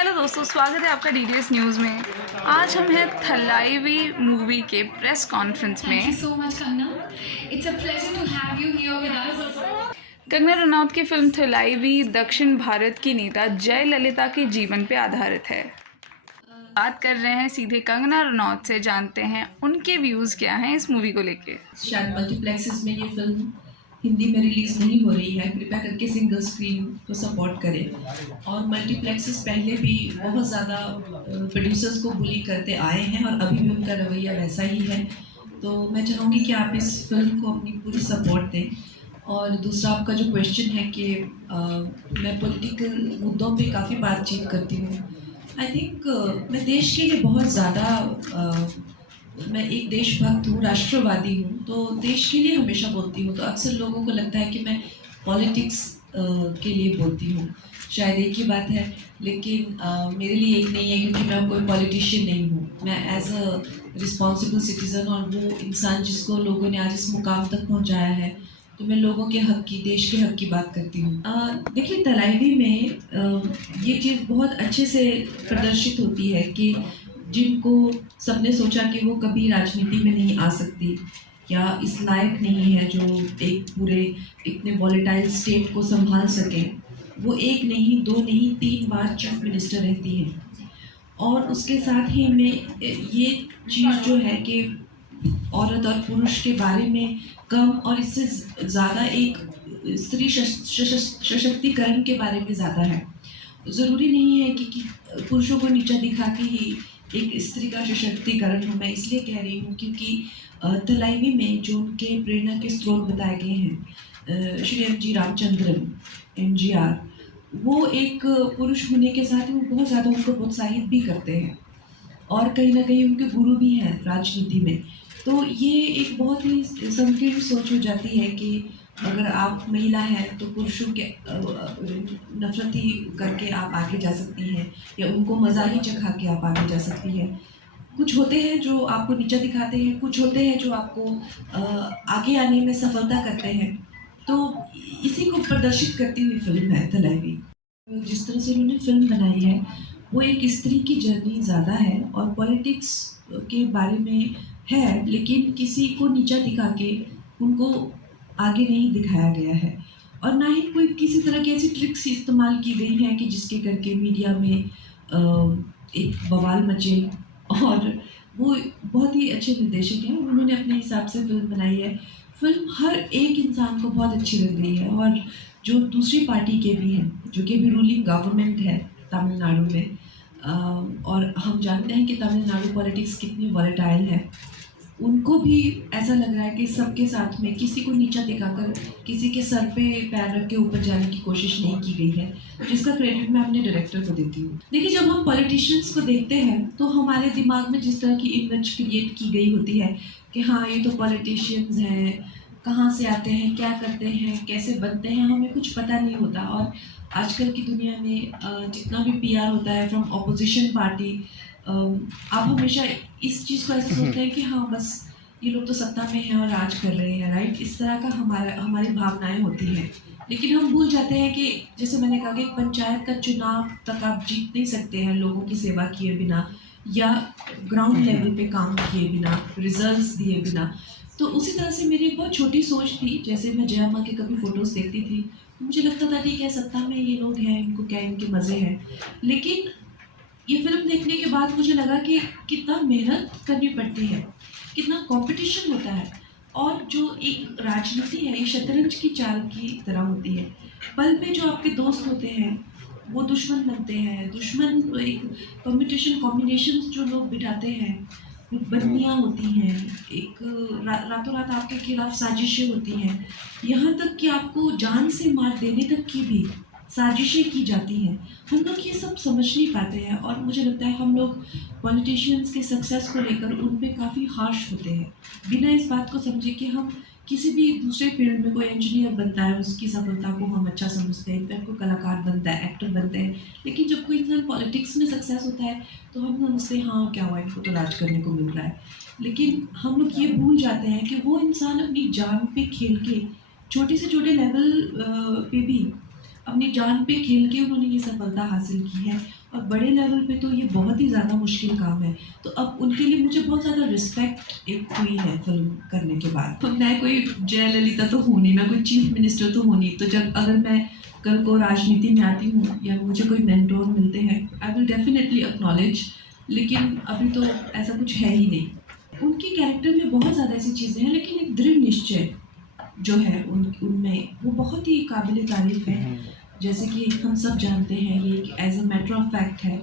Hello दोस्तों, स्वागत है आपका डीडीएस न्यूज़ में। आज हम हैं थलाइवी मूवी के प्रेस कॉन्फ्रेंस Thank you में। so much, Kanna. It's a pleasure to have you here with us. Kangana Ranaut की फिल्म थलाइवी दक्षिण भारत की नेता जयललिता के जीवन पे आधारित है। बात कर रहे हैं सीधे कंगना रनौत से, जानते हैं उनके व्यूज़ क्या हैं इस मूवी को लेके। शायद मल्टीप्लेक्सेस में ये फिल्म हिंदी में रिलीज़ नहीं हो रही है, कृपया करके सिंगल स्क्रीन को सपोर्ट करें। और मल्टीप्लेक्सेस पहले भी बहुत ज़्यादा प्रोड्यूसर्स को बुली करते आए हैं और अभी भी उनका रवैया वैसा ही है। तो मैं चाहूँगी कि आप इस फिल्म को अपनी पूरी सपोर्ट दें। और दूसरा आपका जो क्वेश्चन है कि मैं पॉलिटिकल मुद्दों पे काफ़ी बातचीत करती हूँ। आई थिंक मैं देश के लिए बहुत ज़्यादा मैं एक देशभक्त हूँ, राष्ट्रवादी हूँ, तो देश के लिए हमेशा बोलती हूँ। तो अक्सर लोगों को लगता है कि मैं पॉलिटिक्स के लिए बोलती हूँ, शायद एक ही बात है, लेकिन मेरे लिए एक नहीं है, क्योंकि मैं कोई पॉलिटिशियन नहीं हूँ। मैं एज अ रिस्पॉन्सिबल सिटीज़न और वो इंसान जिसको लोगों ने आज इस मुकाम तक पहुँचाया है, तो मैं लोगों के हक की, देश के हक की बात करती हूँ। देखिए, तलाइवी में ये चीज़ बहुत अच्छे से प्रदर्शित होती है कि जिनको सबने सोचा कि वो कभी राजनीति में नहीं आ सकती या इस लायक नहीं है जो एक पूरे इतने वॉलेटाइल स्टेट को संभाल सके, वो एक नहीं, दो नहीं, 3 बार चीफ मिनिस्टर रहती हैं। और उसके साथ ही में ये चीज़ जो है कि औरत और पुरुष के बारे में कम और इससे ज़्यादा एक स्त्री सशक्तिकरण के बारे में ज़्यादा है। ज़रूरी नहीं है कि पुरुषों को नीचा दिखा के ही एक स्त्री का सशक्तिकरण हो। मैं इसलिए कह रही हूँ क्योंकि तलाइवी में जो उनके प्रेरणा के स्रोत बताए गए हैं, श्री एम.जी. रामचंद्रन, एमजीआर, वो एक पुरुष होने के साथ ही वो बहुत ज़्यादा उनको प्रोत्साहित भी करते हैं और कहीं न कहीं उनके गुरु भी हैं राजनीति में। तो ये एक बहुत ही संकीर्ण सोच हो जाती है कि अगर आप महिला हैं तो पुरुषों के नफ़रत ही करके आप आगे जा सकती हैं या उनको मज़ा ही चखा के आप आगे जा सकती हैं। कुछ होते हैं जो आपको नीचा दिखाते हैं, कुछ होते हैं जो आपको आगे आने में सफलता करते हैं। तो इसी को प्रदर्शित करती हुई फ़िल्म है तलाइवी। जिस तरह से उन्होंने फ़िल्म बनाई है, वो एक स्त्री की जर्नी ज़्यादा है और पॉलिटिक्स के बारे में है, लेकिन किसी को नीचा दिखा के उनको आगे नहीं दिखाया गया है। और ना ही कोई किसी तरह की ऐसी ट्रिक्स इस्तेमाल की गई हैं कि जिसके करके मीडिया में एक बवाल मचे। और वो बहुत ही अच्छे निर्देशक हैं, उन्होंने अपने हिसाब से फ़िल्म बनाई है। फ़िल्म हर एक इंसान को बहुत अच्छी लग रही है और जो दूसरी पार्टी के भी हैं, जो कि अभी रूलिंग गवर्नमेंट है तमिलनाडु में, और हम जानते हैं कि तमिलनाडु पॉलिटिक्स कितनी वॉलेटाइल है। उनको भी ऐसा लग रहा है कि सबके साथ में किसी को नीचा दिखाकर किसी के सर पे पैर रख के ऊपर जाने की कोशिश नहीं की गई है, जिसका क्रेडिट मैं अपने डायरेक्टर को देती हूँ। देखिए, जब हम पॉलिटिशियंस को देखते हैं तो हमारे दिमाग में जिस तरह की इमेज क्रिएट की गई होती है कि हाँ, ये तो पॉलिटिशियंस हैं, कहाँ से आते हैं, क्या करते हैं, कैसे बनते हैं, हमें कुछ पता नहीं होता। और आजकल की दुनिया में जितना भी पीआर होता है फ्रॉम ऑपोजिशन पार्टी, आप हमेशा इस चीज़ को ऐसे सोचते हैं कि हाँ, बस ये लोग तो सत्ता में हैं और राज कर रहे हैं, राइट? इस तरह का हमारी भावनाएं होती हैं। लेकिन हम भूल जाते हैं कि जैसे मैंने कहा कि पंचायत का चुनाव तक आप जीत नहीं सकते हैं लोगों की सेवा किए बिना या ग्राउंड लेवल पे काम किए बिना, रिजल्ट्स दिए बिना। तो उसी तरह से मेरी एक बहुत छोटी सोच थी, जैसे मैं जया माँ के कभी फ़ोटोज़ देखती थी, मुझे लगता था ठीक है, सत्ता में ये लोग हैं, इनको क्या इनके मज़े हैं। लेकिन ये फ़िल्म देखने के बाद मुझे लगा कि कितना मेहनत करनी पड़ती है, कितना कॉम्पिटिशन होता है और जो एक राजनीति है, ये शतरंज की चाल की तरह होती है। पल में जो आपके दोस्त होते हैं, वो दुश्मन बनते हैं। दुश्मन एक कॉम्बिनेशंस जो लोग बिठाते हैं, बंदियाँ होती हैं, एक रातों रात आपके खिलाफ साजिशें होती हैं। यहाँ तक कि आपको जान से मार देने तक की भी साजिशें की जाती हैं। हम लोग ये सब समझ नहीं पाते हैं और मुझे लगता है हम लोग पॉलिटिशियंस के सक्सेस को लेकर उन पे काफ़ी हार्श होते हैं, बिना इस बात को समझे कि हम किसी भी दूसरे फील्ड में कोई इंजीनियर बनता है, उसकी सफलता को हम अच्छा समझते हैं, फिर कोई कलाकार बनता है, एक्टर बनते हैं। लेकिन जब कोई इंसान पॉलिटिक्स में सक्सेस होता है, तो हम समझते हैं हाँ, क्या हुआ, इनको तो राज करने को मिल रहा है। लेकिन हम लोग ये भूल जाते हैं कि वो इंसान अपनी जान पे खेल के, छोटे से छोटे लेवल पे भी अपनी जान पे खेल के उन्होंने ये सफलता हासिल की है और बड़े लेवल पे तो ये बहुत ही ज़्यादा मुश्किल काम है। तो अब उनके लिए मुझे बहुत ज़्यादा रिस्पेक्ट एक हुई है फ़िल्म करने के बाद। तो मैं कोई जयललिता तो हूँ नहीं, मैं कोई चीफ मिनिस्टर तो हूँ नहीं, तो जब अगर मैं कल को राजनीति में आती हूँ या मुझे कोई मेंटोर मिलते हैं, आई विल डेफिनिटली एक्नॉलेज, लेकिन अभी तो ऐसा कुछ है ही नहीं। उनके कैरेक्टर में बहुत ज़्यादा ऐसी चीज़ें हैं, लेकिन एक दृढ़ निश्चय जो है उनमें वो बहुत ही काबिल तारीफ़ है। जैसे कि हम सब जानते हैं, ये एक as a matter of fact है,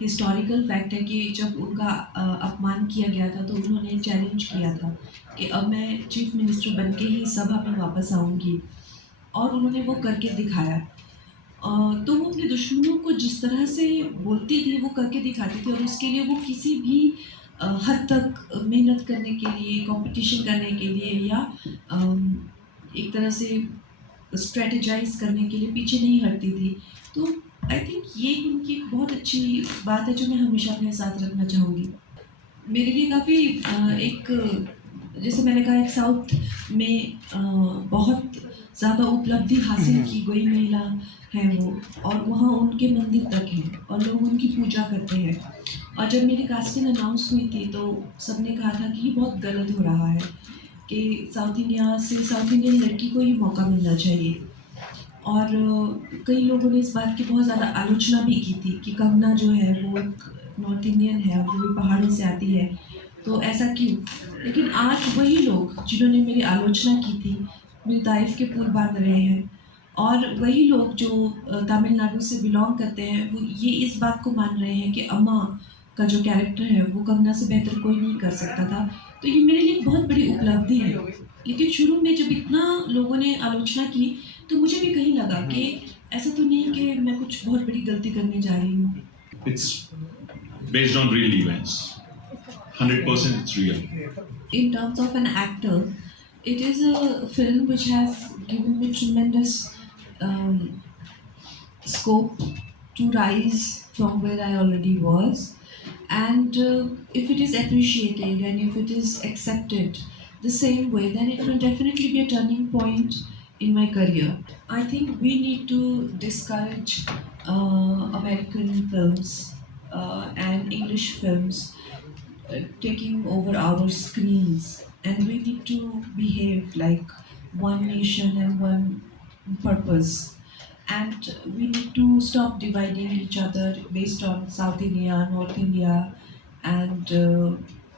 हिस्टोरिकल फैक्ट है कि जब उनका अपमान किया गया था तो उन्होंने चैलेंज किया था कि अब मैं चीफ मिनिस्टर बन के ही सभा में वापस आऊँगी, और उन्होंने वो करके दिखाया। तो वो अपने दुश्मनों को जिस तरह से बोलती थी वो करके दिखाती थी, और उसके लिए वो किसी भी हद तक मेहनत करने के लिए, कंपटीशन करने के लिए या एक तरह से स्ट्रेटेजाइज करने के लिए पीछे नहीं हटती थी। तो आई थिंक ये उनकी एक बहुत अच्छी बात है जो मैं हमेशा अपने साथ रखना चाहूँगी। मेरे लिए काफ़ी एक, जैसे मैंने कहा, एक साउथ में बहुत ज़्यादा उपलब्धि हासिल की गई महिला है वो, और वहाँ उनके मंदिर तक हैं और लोग उनकी पूजा करते हैं। और जब मेरी कास्टिंग अनाउंस हुई थी तो सबने कहा था कि ये बहुत गलत हो रहा है कि साउथ इंडियन लड़की को ही मौका मिलना चाहिए। और कई लोगों ने इस बात की बहुत ज़्यादा आलोचना भी की थी कि कंगना जो है वो एक नॉर्थ इंडियन है, वो भी पहाड़ों से आती है, तो ऐसा क्यों? लेकिन आज वही लोग जिन्होंने मेरी आलोचना की थी, मेरी तारीफ़ के पुल बांध रहे हैं, और वही लोग जो तमिलनाडु से बिलॉन्ग करते हैं, वो ये इस बात को मान रहे हैं कि अम्मा का जो कैरेक्टर है वो कंगना से बेहतर कोई नहीं कर सकता था। तो ये मेरे लिए एक बहुत बड़ी उपलब्धि है। लेकिन शुरू में जब इतना लोगों ने आलोचना की, तो मुझे भी कहीं लगा कि ऐसा तो नहीं कि मैं कुछ बहुत बड़ी गलती करने जा रही हूँ। It's based on real events. 100% it's real. In terms of an actor, it is a film which has given me tremendous um, scope to rise from where I already was. And if it is appreciated and if it is accepted the same way, then it will definitely be a turning point in my career. I think we need to discourage American films and English films taking over our screens, and we need to behave like one nation and one purpose, and we need to stop dividing each other based on South India, North India, and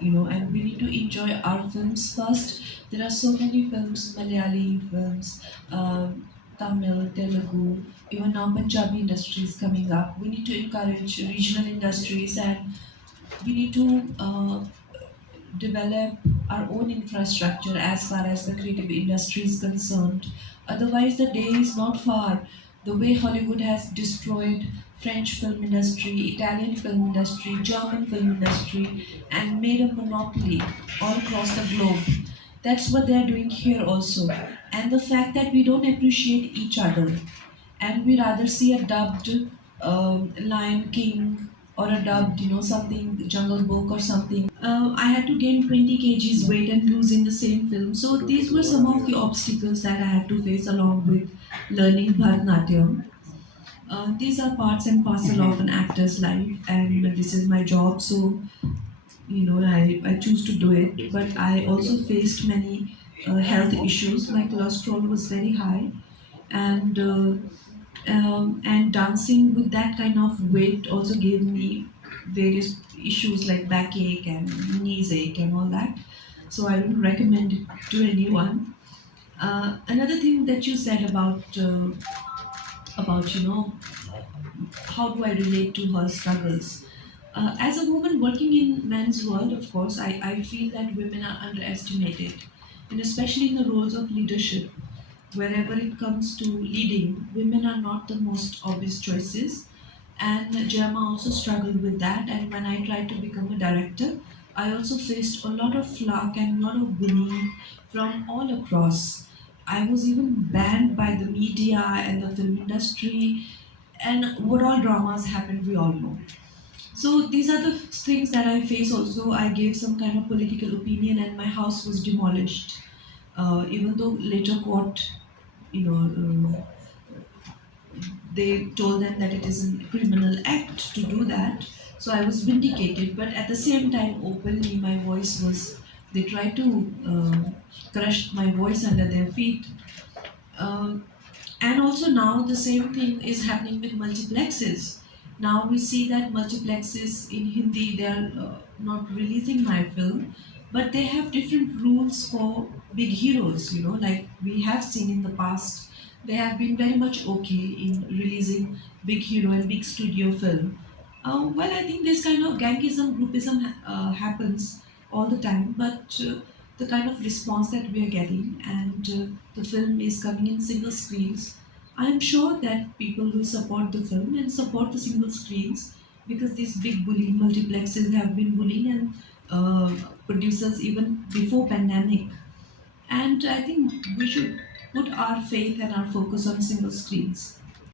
and we need to enjoy our films first. There are so many films, Malayali films, Tamil, Telugu, even now Punjabi industry is coming up. We need to encourage regional industries, and we need to develop our own infrastructure as far as the creative industry is concerned. Otherwise, the day is not far. The way Hollywood has destroyed French film industry, Italian film industry, German film industry, and made a monopoly all across the globe. That's what they're doing here also. And the fact that we don't appreciate each other, and we rather see a dubbed Lion King or a dubbed, something Jungle Book or something. I had to gain 20 kgs weight and lose in the same film. So these were some of the obstacles that I had to face along with learning Bharatanatyam. These are parts and parcel of an actor's life, and this is my job. So I choose to do it. But I also faced many health issues. My cholesterol was very high, and and dancing with that kind of weight also gave me various issues like backache and knees ache and all that. So I don't recommend it to anyone. Another thing that you said about how do I relate to her struggles. As a woman working in men's world, of course, I feel that women are underestimated, and especially in the roles of leadership. Wherever it comes to leading, women are not the most obvious choices. And Gemma also struggled with that. And when I tried to become a director, I also faced a lot of flack and a lot of bullying from all across. I was even banned by the media and the film industry, and what all dramas happened, we all know. So these are the things that I face also. I gave some kind of political opinion, and my house was demolished. Even though later court, you know, they told them that it is a criminal act to do that. So I was vindicated, but at the same time, openly, my voice was. They tried to crush my voice under their feet. Um, and also now the same thing is happening with multiplexes. Now we see that multiplexes in Hindi, they are not releasing my film, but they have different rules for big heroes. Like we have seen in the past, they have been very much okay in releasing big hero and big studio film. Well, I think this kind of gankism, groupism happens all the time, but the kind of response that we are getting, and the film is coming in single screens, I am sure that people will support the film and support the single screens, because these big bullying multiplexes have been bullying and producers even before pandemic. And I think we should put our faith and our focus on single screens.